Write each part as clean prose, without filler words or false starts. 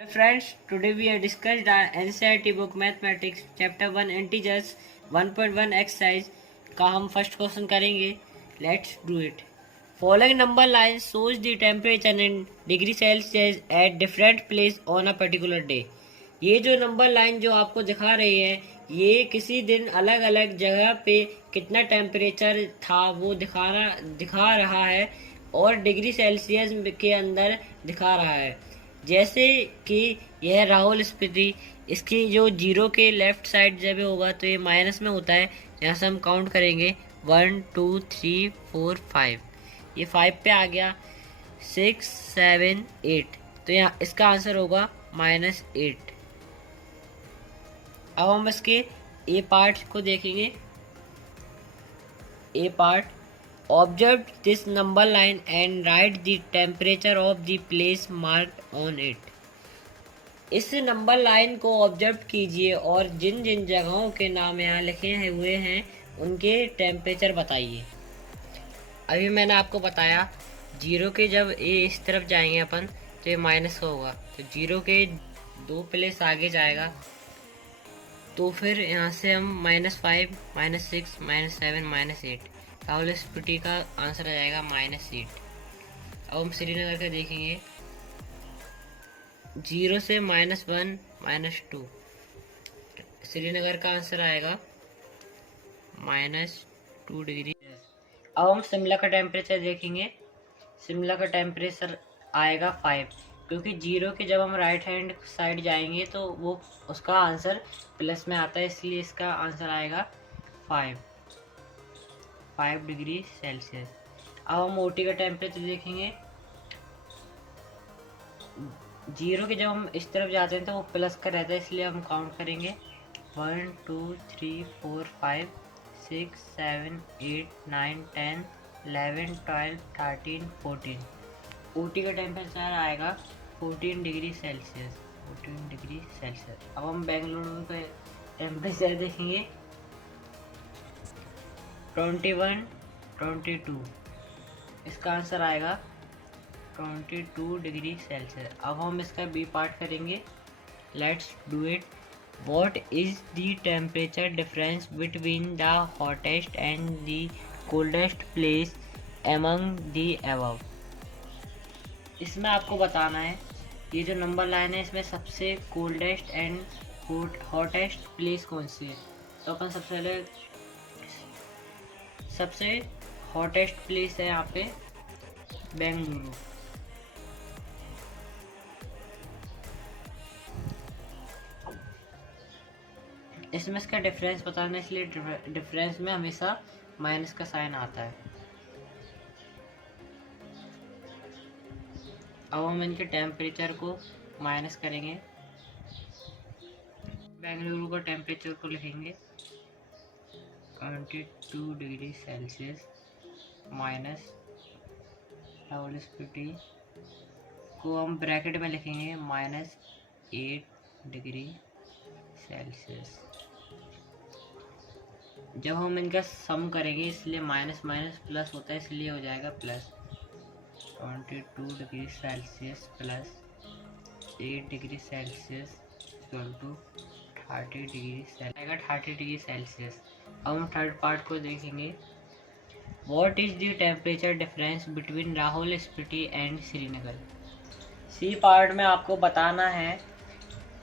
Hello friends, today we have discussed the NCERT book Mathematics Chapter 1 Integers 1.1 exercise का हम first question करेंगे. Let's do it. Following number line shows the temperature in degree Celsius at different place on a particular day. ये जो number line जो आपको दिखा रही है ये किसी दिन अलग अलग जगह पे कितना टेम्परेचर था वो दिखा रहा है और डिग्री सेल्सियस के अंदर दिखा रहा है. जैसे कि यह राहुल स्पीति, इसकी जो जीरो के लेफ्ट साइड जब होगा तो ये माइनस में होता है. यहाँ से हम काउंट करेंगे 1 2 3 4 5. ये 5 पे आ गया. 6 7 8 तो यहाँ इसका आंसर होगा -8. अब हम इसके ए पार्ट को देखेंगे. A part, observe this number line and write the temperature of the place marked on it. इस नंबर लाइन को ऑब्जर्व कीजिए और जिन जिन जगहों के नाम यहाँ लिखे हुए हैं उनके टेम्परेचर बताइए. अभी मैंने आपको बताया जीरो के जब ये इस तरफ जाएंगे अपन तो ये माइनस होगा, तो जीरो के 2 प्लेस आगे जाएगा तो फिर यहाँ से हम -5 -6 -7 -8 राहुल स्पीति का आंसर आ जाएगा -8. अब हम श्रीनगर का देखेंगे. 0 से -1 -2 श्रीनगर का आंसर आएगा -2 डिग्री. अब हम शिमला का टेम्परेचर देखेंगे. शिमला का टेम्परेचर आएगा 5, क्योंकि जीरो के जब हम राइट हैंड साइड जाएंगे तो वो उसका आंसर प्लस में आता है, इसलिए इसका आंसर आएगा 5 डिग्री सेल्सियस. अब हम ओटी का टेम्परेचर देखेंगे. जीरो के जब हम इस तरफ जाते हैं तो वो प्लस का रहता है, इसलिए हम काउंट करेंगे 1 2 3 4 5 6 7 8 9 10 11 12 13 14. ओटी का टेम्परेचर आएगा 14 डिग्री सेल्सियस. 14 degree Celsius. अब हम बेंगलुरु का टेम्परेचर देखेंगे. 21 22 इसका आंसर आएगा 22 डिग्री सेल्सियस. अब हम इसका बी पार्ट करेंगे. Let's do it. What is the temperature difference between the hottest and the coldest place among the above. इसमें आपको बताना है ये जो नंबर लाइन है इसमें सबसे कोल्डेस्ट एंड हॉटेस्ट प्लेस कौन सी है. तो अपन सबसे हॉटेस्ट प्लेस है यहाँ पे बेंगलुरु. इसमें इसका डिफरेंस बताना है, इसलिए डिफरेंस में हमेशा माइनस का साइन आता है. अब हम इनके टेम्परेचर को माइनस करेंगे. बेंगलुरु का टेम्परेचर को लिखेंगे 22 degree Celsius minus Rahul Spiti को हम ब्रैकेट में लिखेंगे -8 डिग्री सेल्सियस. जब हम इनका सम करेंगे इसलिए माइनस माइनस प्लस होता है, इसलिए हो जाएगा plus 22 degree Celsius plus 8 degree Celsius equal to 30 degree Celsius. अब हम थर्ड पार्ट को देखेंगे. What is the temperature difference between Lahaul Spiti and Srinagar. C part में आपको बताना है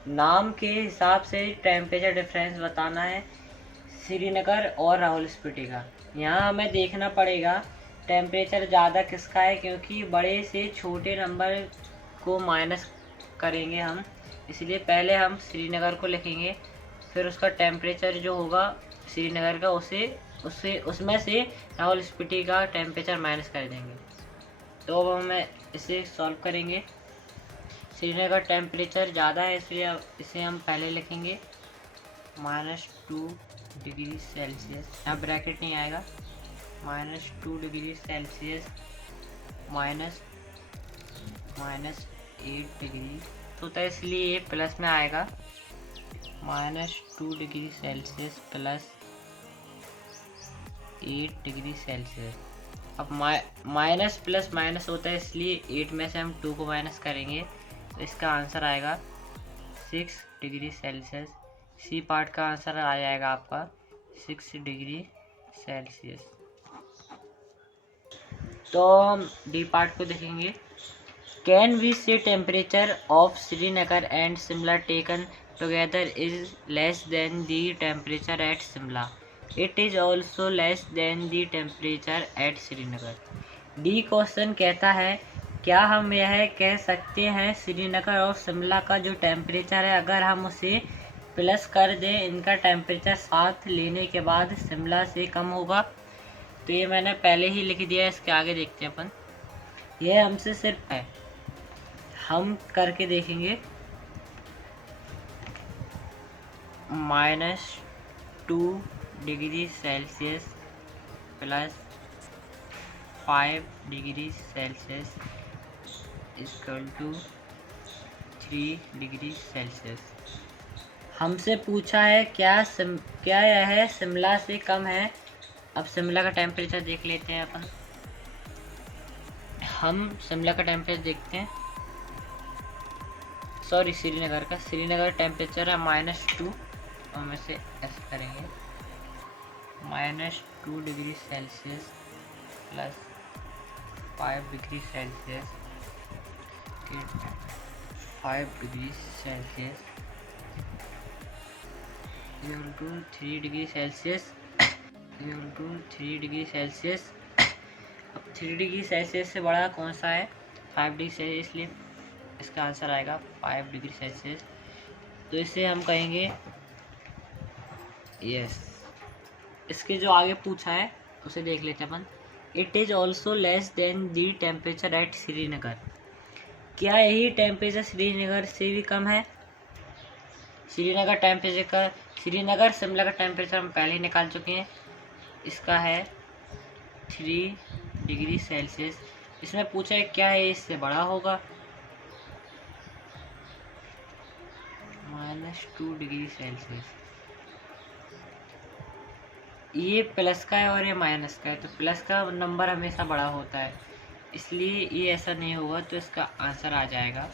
नाम के हिसाब से टेम्परेचर डिफरेंस बताना है श्रीनगर और राहुल स्पीति का. यहाँ हमें देखना पड़ेगा टेम्परेचर ज़्यादा किसका है, क्योंकि बड़े से छोटे नंबर को माइनस करेंगे हम, इसलिए पहले हम श्रीनगर को लिखेंगे, फिर उसका टेम्परेचर जो होगा श्रीनगर का उसमें से राहुल स्पीति का टेम्परेचर माइनस कर देंगे. तो अब हमें इसे सॉल्व करेंगे. श्रीनगर टेम्परेचर ज़्यादा है इसलिए इसे हम पहले लिखेंगे -2 डिग्री सेल्सियस. यहाँ ब्रैकेट नहीं आएगा. -2 डिग्री सेल्सियस -8 डिग्री होता है, इसलिए ये प्लस में आएगा -2 degree Celsius plus 8 degree Celsius. अब माइनस प्लस माइनस होता है, इसलिए 8 में से हम 2 को माइनस करेंगे तो इसका आंसर आएगा 6 डिग्री सेल्सियस। सी पार्ट का आंसर आ जाएगा आपका 6 डिग्री सेल्सियस। तो हम डी पार्ट को देखेंगे। Can we see temperature of Srinagar and Shimla taken together is less than the temperature at Shimla. It is also less than the temperature at Srinagar. The question कहता है क्या हम यह कह सकते हैं श्रीनगर और शिमला का जो टेम्परेचर है अगर हम उसे प्लस कर दें, इनका टेम्परेचर साथ लेने के बाद शिमला से कम होगा। तो ये मैंने पहले ही लिख दिया है, इसके आगे देखते हैं अपन। यह हमसे सिर्फ है, हम करके देखेंगे। -2 degree Celsius plus 5 degree Celsius equal to 3 degree Celsius. हमसे पूछा है क्या यह शिमला से कम है। अब शिमला का टेम्परेचर देख लेते हैं अपन। हम शिमला का टेम्परेचर देखते हैं, सॉरी श्रीनगर का। श्रीनगर टेम्परेचर है -2, हम इसे ऐसे करेंगे -2 degree Celsius plus 5 degree Celsius 5 degree Celsius equal to 3 degree Celsius equal to 3 degree Celsius. अब 3 डिग्री सेल्सियस से बड़ा कौन सा है? 5 डिग्री सेल्सियस, इसलिए इसका आंसर आएगा 5 डिग्री सेल्सियस। तो इसे हम कहेंगे यस। इसके जो आगे पूछा है उसे देख लेते हैं अपन। It is also less than the temperature at Srinagar. क्या यही टेम्परेचर श्रीनगर से भी कम है? श्रीनगर शिमला का टेम्परेचर हम पहले ही निकाल चुके हैं। इसका है 3 डिग्री सेल्सियस। इसमें पूछा है क्या है इससे बड़ा होगा? -2 डिग्री सेल्सियस। ये प्लस का है और ये माइनस का है, तो प्लस का नंबर हमेशा बड़ा होता है, इसलिए ये ऐसा नहीं होगा। तो इसका आंसर आ जाएगा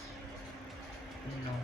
9।